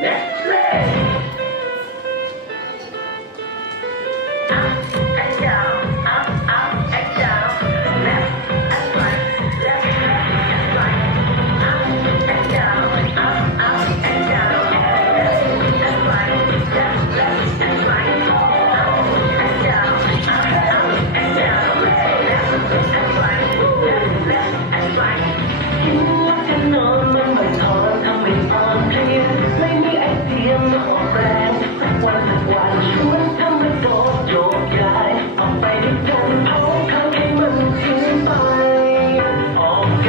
Next.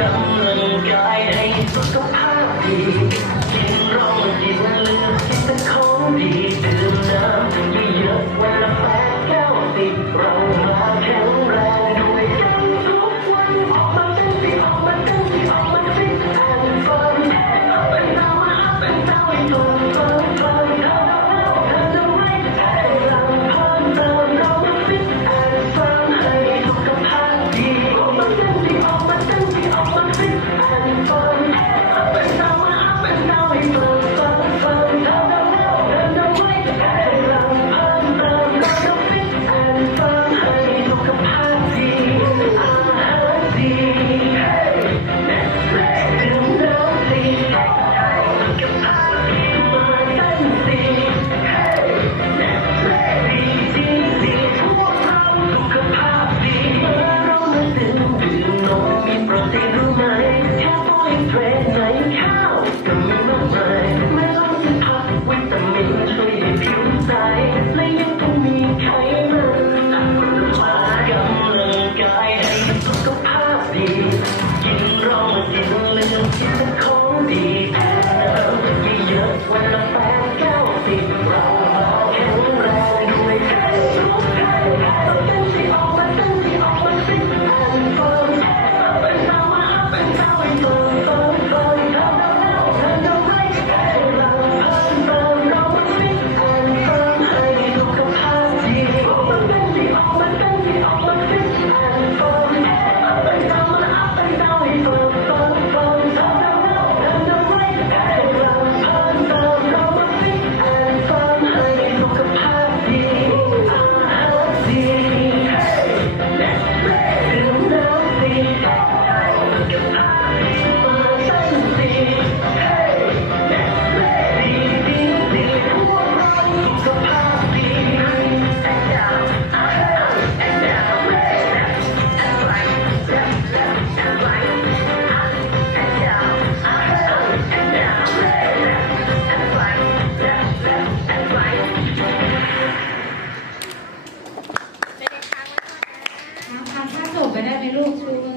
Yeah. Come on, come on. ถ้าจบไปได้ไหมลูกครู